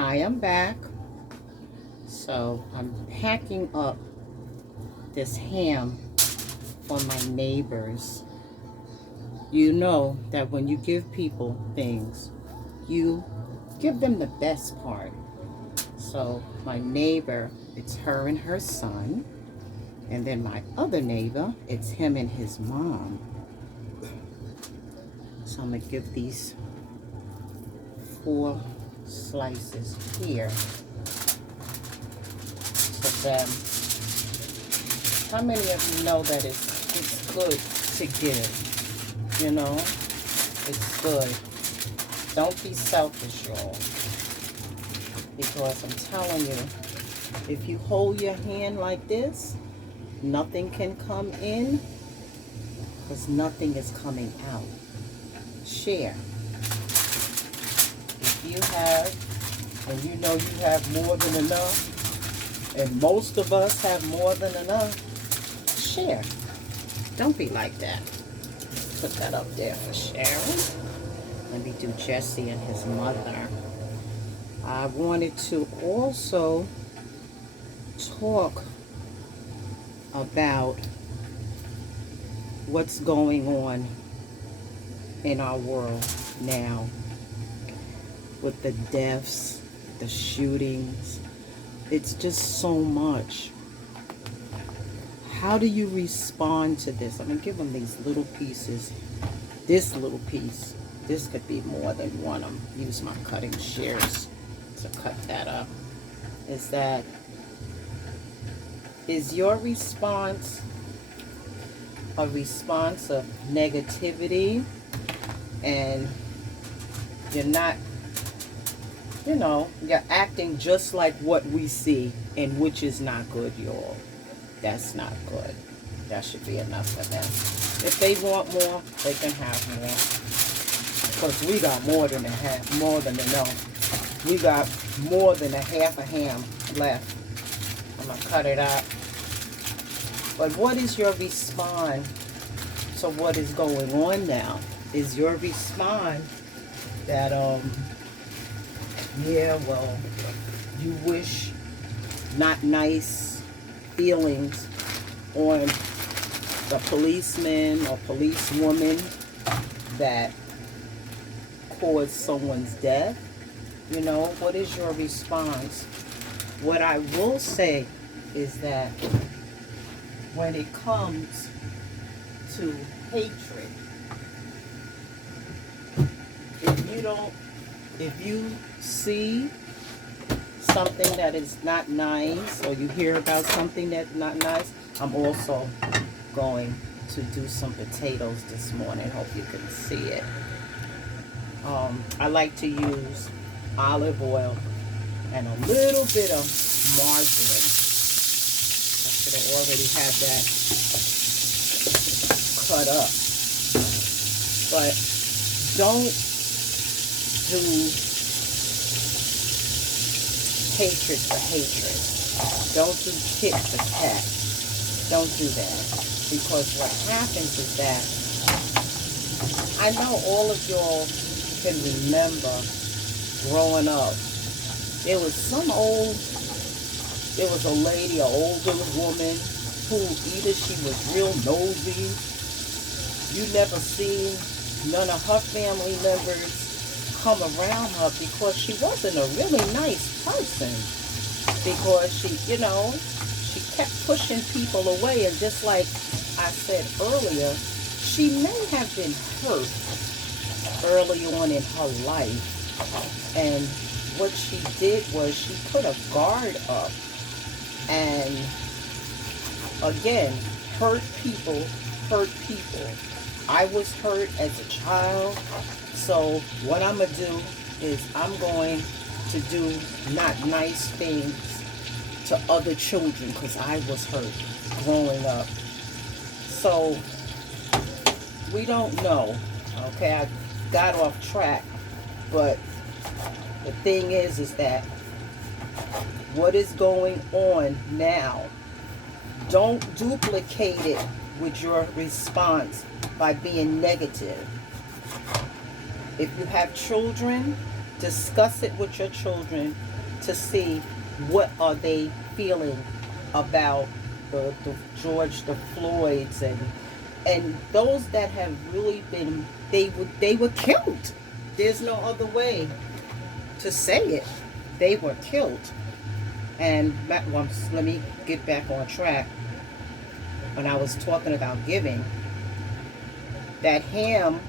Hi, I'm back. So I'm packing up this ham for my neighbors. You know that when you give people things, you give them the best part. So my neighbor, it's her and her son. And then my other neighbor, it's him and his mom. So I'm going to give these 4 slices here to them. How many of you know that it's good to give? You know, it's good. Don't be selfish, y'all. Because I'm telling you, if you hold your hand like this, nothing can come in because nothing is coming out. Share. If you have, and you know you have more than enough, and most of us have more than enough, share. Don't be like that. Put that up there for Sharon. Let me do Jesse and his mother. I wanted to also talk about what's going on in our world now with the deaths, the shootings. It's just so much. How do you respond to this? I'm going to give them these little pieces. This little piece. This could be more than one. I'm use my cutting shears to cut that up. Is your response a response of negativity and you're not, you're acting just like what we see, and which is not good, y'all. That's not good. That should be enough for them. If they want more, they can have more. Because we got more than enough. We got more than a half a ham left. I'm going to cut it up. But what is your response to what is going on now? Is your response that, yeah, well, you wish not nice feelings on the policeman or policewoman that caused someone's death? What is your response? What I will say is that when it comes to hatred, if you see something that is not nice, or you hear about something that's not nice, I'm also going to do some potatoes this morning. Hope you can see it. I like to use olive oil and a little bit of margarine. I should have already had that cut up. But don't do hatred for hatred. Don't do tit for tat. Don't do that. Because what happens is that I know all of y'all can remember growing up. There was a lady, an older woman, who either she was real nosy, you never seen none of her family members come around her because she wasn't a really nice person. Because she kept pushing people away, and just like I said earlier, she may have been hurt early on in her life. And what she did was she put a guard up and, again, hurt people. I was hurt as a child, so what I'm going to do is I'm going to do not nice things to other children because I was hurt growing up. So we don't know. Okay, I got off track, but the thing is that what is going on now, don't duplicate it with your response by being negative. If you have children, discuss it with your children to see what are they feeling about the the Floyds and those that have really been they were killed. There's no other way to say it. They were killed. And let me get back on track. When I was talking about giving, that ham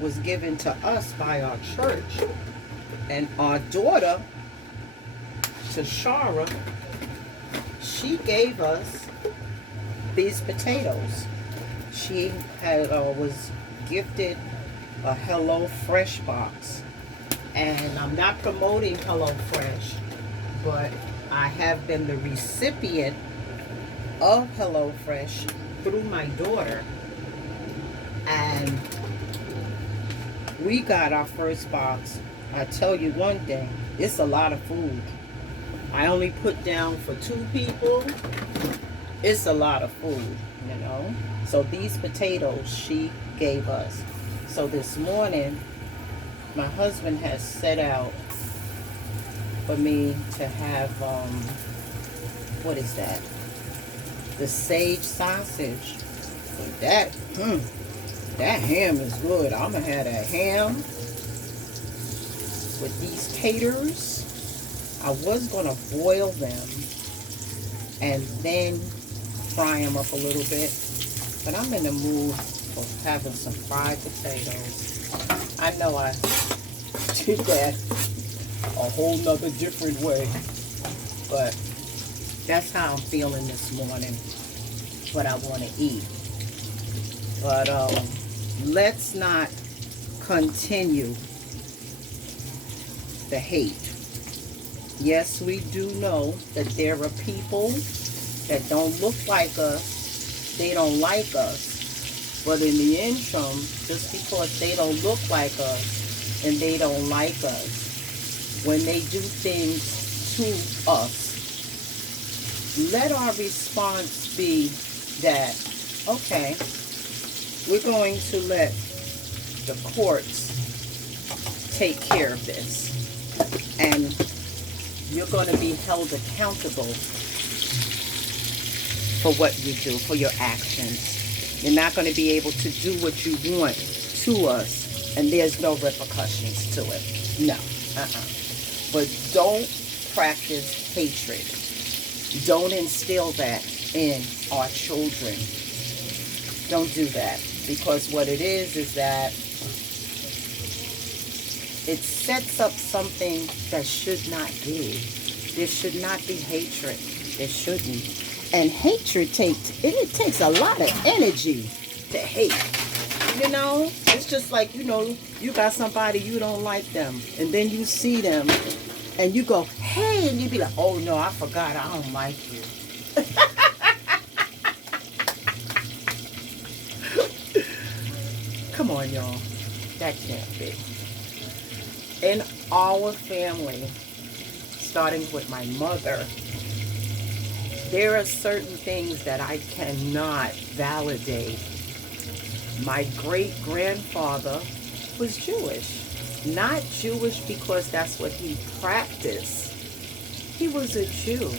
was given to us by our church, and our daughter, Tashara, she gave us these potatoes. She had was gifted a Hello Fresh box, and I'm not promoting Hello Fresh, but I have been the recipient of Hello Fresh through my daughter, and we got our first box. I tell you one thing, it's a lot of food. I only put down for 2 people. It's a lot of food, you know. So these potatoes she gave us. So this morning, my husband has set out for me to have, what is that? The sage sausage. That, that ham is good. I'm gonna have that ham with these taters. I was gonna boil them and then fry them up a little bit, but I'm in the mood for having some fried potatoes. I know I did that a whole nother different way, but that's how I'm feeling this morning, what I want to eat. But let's not continue the hate. Yes, we do know that there are people that don't look like us, they don't like us, but in the interim, just because they don't look like us and they don't like us, when they do things to us, let our response be that, okay, we're going to let the courts take care of this, and you're going to be held accountable for what you do, for your actions. You're not going to be able to do what you want to us, and there's no repercussions to it. No. But don't practice hatred. Don't instill that in our children. Don't do that, because what it is that it sets up something that should not be. There should not be hatred. There shouldn't. And hatred takes a lot of energy to hate. You know, it's just like, you know, you got somebody, you don't like them, and then you see them and you go, hey, and you be like, oh no, I forgot, I don't like you. Come on, y'all. That can't be. In our family, starting with my mother, there are certain things that I cannot validate. My great-grandfather was Jewish. Not Jewish because that's what he practiced. He was a Jew.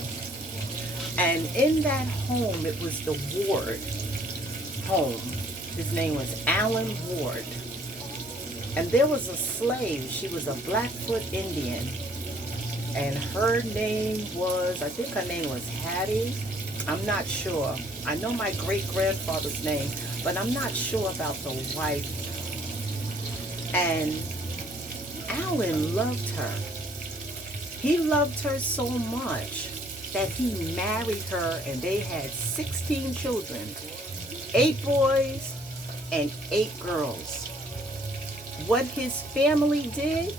And in that home, it was the Ward home. His name was Alan Ward. And there was a slave. She was a Blackfoot Indian. And her name was, I think her name was Hattie. I'm not sure. I know my great-grandfather's name, but I'm not sure about the wife. And Alan loved her. He loved her so much that he married her, and they had 16 children, 8 boys and 8 girls. What his family did,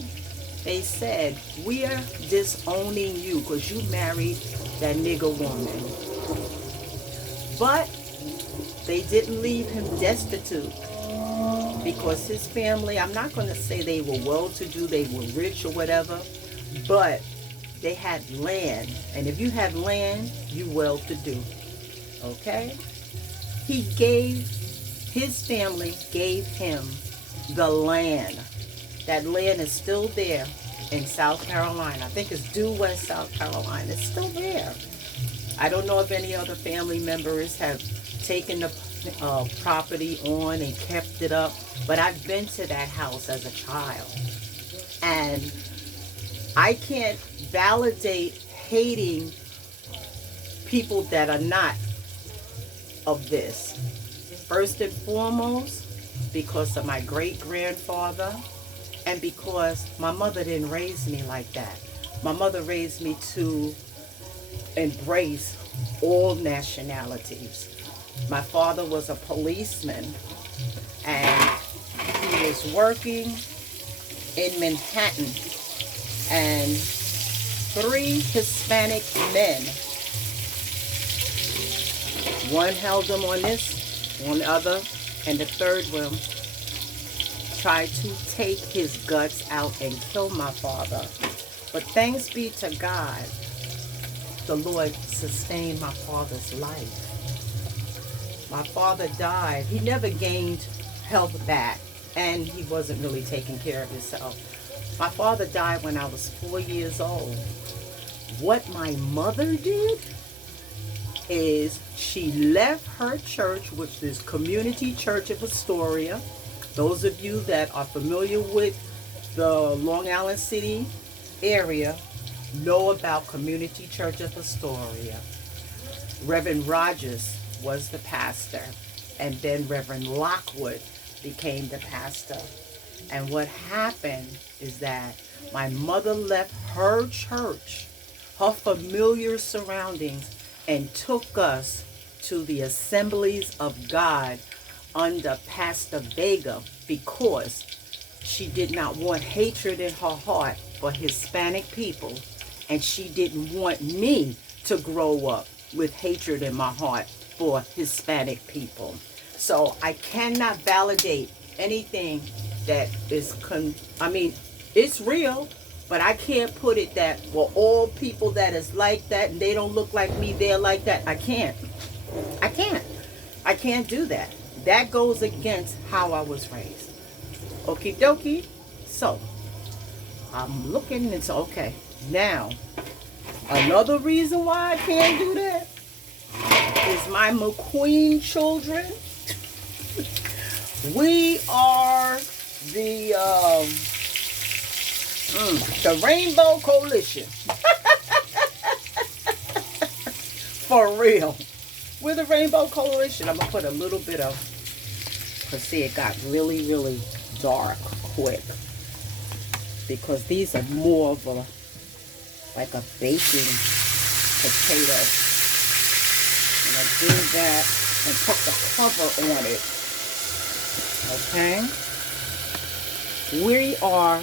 they said, we are disowning you because you married that nigger woman. But they didn't leave him destitute, because his family, I'm not going to say they were well-to-do, they were rich or whatever, but they had land. And if you have land, you well-to-do. Okay? His family gave him the land. That land is still there. in South Carolina. I think it's Due West, South Carolina. It's still there. I don't know if any other family members have taken the property on and kept it up, but I've been to that house as a child. And I can't validate hating people that are not of this. First and foremost, because of my great-grandfather, and because my mother didn't raise me like that. My mother raised me to embrace all nationalities. My father was a policeman, and he was working in Manhattan, and 3 Hispanic men, one held him on this, one other, and the third one tried to take his guts out and kill my father. But thanks be to God, the Lord sustained my father's life. My father died. He never gained health back, and he wasn't really taking care of himself. My father died when I was 4 years old. What my mother did is she left her church, which is Community Church of Astoria. Those of you that are familiar with the Long Island City area know about Community Church of Astoria. Reverend Rogers was the pastor, and then Reverend Lockwood became the pastor. And what happened is that my mother left her church, her familiar surroundings, and took us to the Assemblies of God under Pastor Vega, because she did not want hatred in her heart for Hispanic people, and she didn't want me to grow up with hatred in my heart for Hispanic people. So I cannot validate anything that is, it's real, but I can't put it that, well, all people that is like that and they don't look like me, they're like that. I can't do that. That goes against how I was raised. Okie dokie. So I'm looking and so, okay, now another reason why I can't do that is my McQueen children. We are the Rainbow Coalition. For real. We're the Rainbow Coalition. I'm going to put a little bit of, because see, it got really, really dark quick. Because these are more of a, like a baking potato. I'm going to do that and put the cover on it. Okay? We are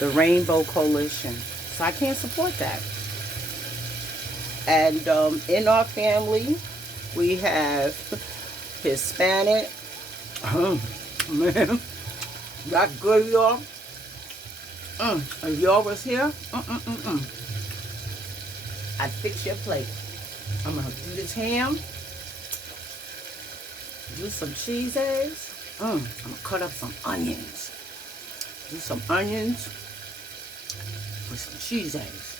the Rainbow Coalition. So I can't support that. And in our family, we have Hispanic. Man, that's good, y'all. If y'all was here, I'd fix your plate. I'm going to do this ham. Do some cheese eggs. I'm going to cut up some onions. Do some onions with some cheese eggs.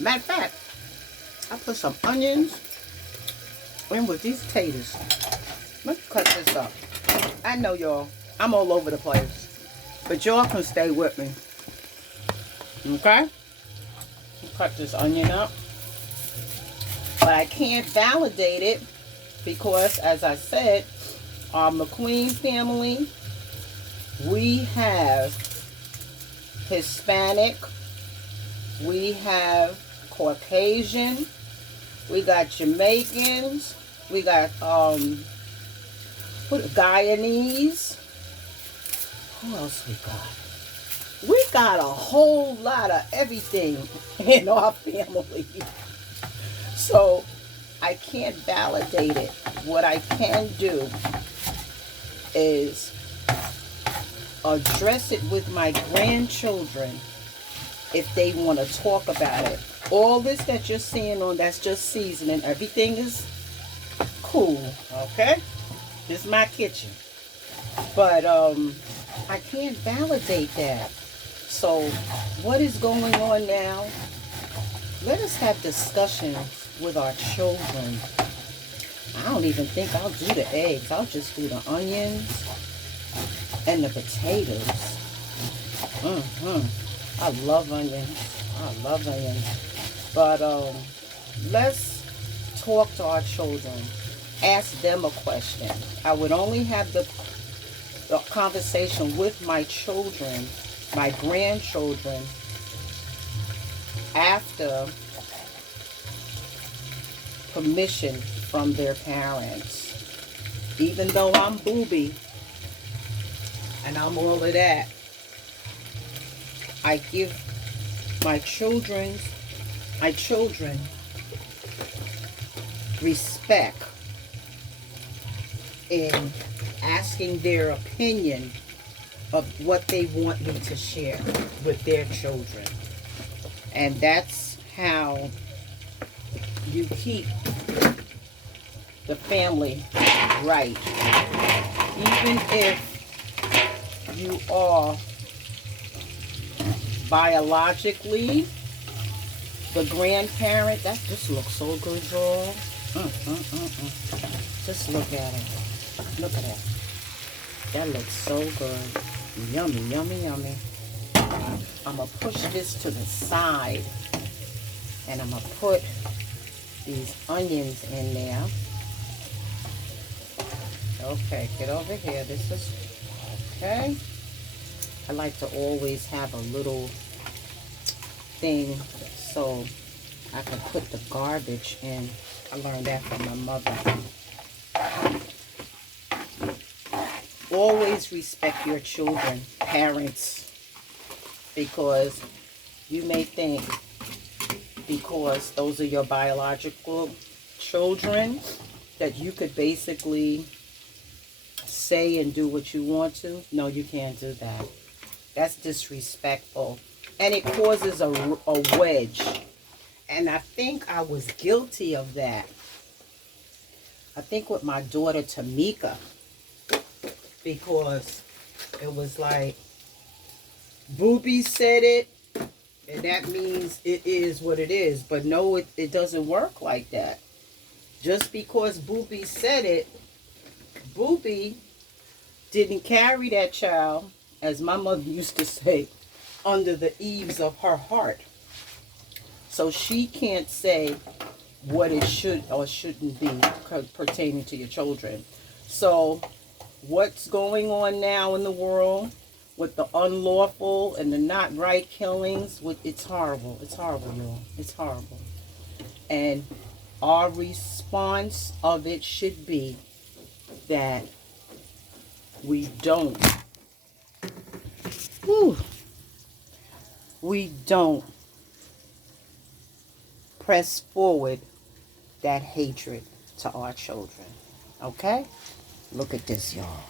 Matter of fact, I put some onions in with these taters. Let's cut this up. I know y'all, I'm all over the place, but y'all can stay with me. Okay? Cut this onion up. But I can't validate it because, as I said, our McQueen family, we have Hispanic, we have Caucasian, we got Jamaicans, we got Guyanese. Who else we got? We got a whole lot of everything in our family. So I can't validate it. What I can do is address it with my grandchildren if they want to talk about it. All this that you're seeing on, that's just seasoning. Everything is cool, okay? This is my kitchen. But I can't validate that. So what is going on now? Let us have discussions with our children. I don't even think I'll do the eggs. I'll just do the onions and the potatoes. I love onions. I love onions. But let's talk to our children. Ask them a question. I would only have the conversation with my children, my grandchildren, after permission from their parents. Even though I'm booby and I'm all of that, I give my children respect in asking their opinion of what they want me to share with their children. And that's how you keep the family right. Even if you are biologically the grandparent, that just looks so good, y'all. Just look at it. Look at that. That looks so good. Yummy, yummy, yummy. I'm going to push this to the side. And I'm going to put these onions in there. Okay, get over here. This is... Okay. I like to always have a little thing so I can put the garbage in. I learned that from my mother. Always respect your children, parents, because you may think because those are your biological children that you could basically say and do what you want to. No, you can't do that. That's disrespectful. And it causes a wedge. And I think I was guilty of that. I think with my daughter Tamika. Because it was like, Booby said it, and that means it is what it is. But no, it doesn't work like that. Just because Booby said it, Booby didn't carry that child, as my mother used to say, under the eaves of her heart. So she can't say what it should or shouldn't be pertaining to your children. So what's going on now in the world with the unlawful and the not right killings, it's horrible. It's horrible, y'all. It's horrible. And our response of it should be that we don't press forward that hatred to our children. Okay? Look at this, y'all.